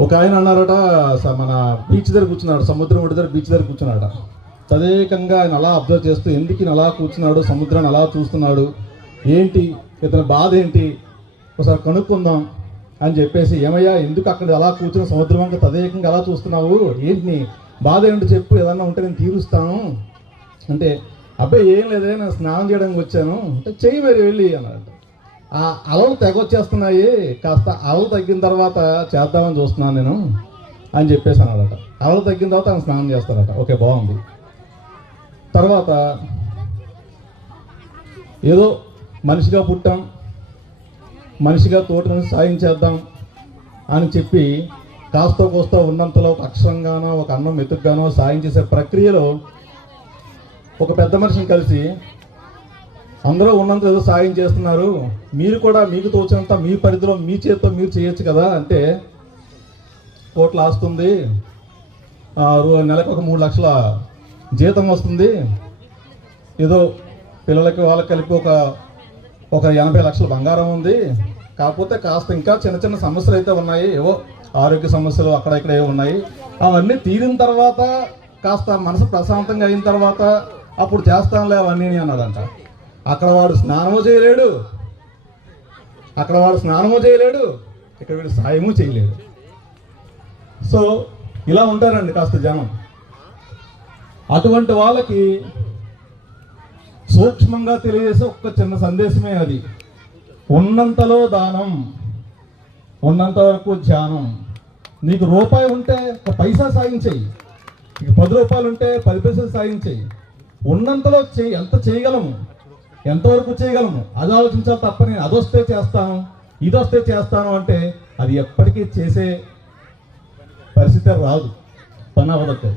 ఒక ఆయన అన్నారట, మన బీచ్ దగ్గర కూర్చున్నాడు, సముద్రం ఒడ్డు దగ్గర బీచ్ దగ్గర కూర్చున్నాడట. తదేకంగా ఆయన అలా అబ్జర్వ్ చేస్తూ ఎందుకు ఈయన అలా కూర్చున్నాడు, సముద్రాన్ని అలా చూస్తున్నాడు, ఏంటి ఇతని బాధ ఏంటి ఒకసారి కనుక్కుందాం అని చెప్పేసి, ఏమయ్యా ఎందుకు అక్కడ అలా కూర్చుని సముద్రం అంతా తదేకంగా అలా చూస్తున్నావు, ఏంటి నీ బాధ ఏంటో చెప్పు, ఏదన్నా ఉంటే నేను తీరుస్తాను అంటే, అబ్బాయి ఏం లేదే నేను స్నానం చేయడానికి వచ్చాను అంటే, చెయ్యి మరి వెళ్ళి అన్నాడు. ఆ అలలు తెగొచ్చేస్తున్నాయి, కాస్త అలలు తగ్గిన తర్వాత చేద్దామని చూస్తున్నాను నేను అని చెప్పేసి అన్నాడట. అలలు తగ్గిన తర్వాత ఆయన స్నానం చేస్తారట. ఓకే, బాగుంది. తర్వాత ఏదో మనిషిగా పుట్టాం, మనిషిగా తోటను సాయం చేద్దాం అని చెప్పి కాస్త కోస్తా ఉన్నంతలో ఒక అక్షరంగానో ఒక అన్నం మెతుకుగానో సాయం చేసే ప్రక్రియలో ఒక పెద్ద మనిషిని కలిసి, అందరూ ఉన్నంత ఏదో సాయం చేస్తున్నారు, మీరు కూడా మీకు తోచినంత మీ పరిధిలో మీ చేతితో మీరు చేయొచ్చు కదా అంటే, కోట్ల ఆస్తుంది, నెలకు ఒక 3 లక్షల జీతం వస్తుంది, ఏదో పిల్లలకి వాళ్ళకి కలిపి ఒక 80 లక్షల బంగారం ఉంది, కాకపోతే కాస్త ఇంకా చిన్న చిన్న సమస్యలు అయితే ఉన్నాయి, ఏవో ఆరోగ్య సమస్యలు అక్కడ ఇక్కడ ఏవో ఉన్నాయి, అవన్నీ తీరిన తర్వాత కాస్త మనసు ప్రశాంతంగా అయిన తర్వాత అప్పుడు చేస్తానులే అవన్నీ అన్నాడంట. అక్కడ వాడు స్నానము చేయలేడు, ఇక్కడ వీడు సాయము చేయలేడు. సో ఇలా ఉంటారండి కాస్త జనం. అటువంటి వాళ్ళకి సూక్ష్మంగా తెలియజేసే ఒక చిన్న సందేశమే అది. ఉన్నంతలో దానం, ఉన్నంత వరకు ధ్యానం. నీకు రూపాయి ఉంటే 1 పైసా సాయం చెయ్యి, నీకు 10 రూపాయలు ఉంటే 10 పైసలు సాయం చెయ్యి. ఉన్నంతలో ఎంత చేయగలము, ఎంతవరకు చేయగలము అది ఆలోచించాలి తప్ప, నేను అదొస్తే చేస్తాను ఇదొస్తే చేస్తాను అంటే అది ఎప్పటికీ చేసే పరిస్థితి రాదు, పని అవ్వదు.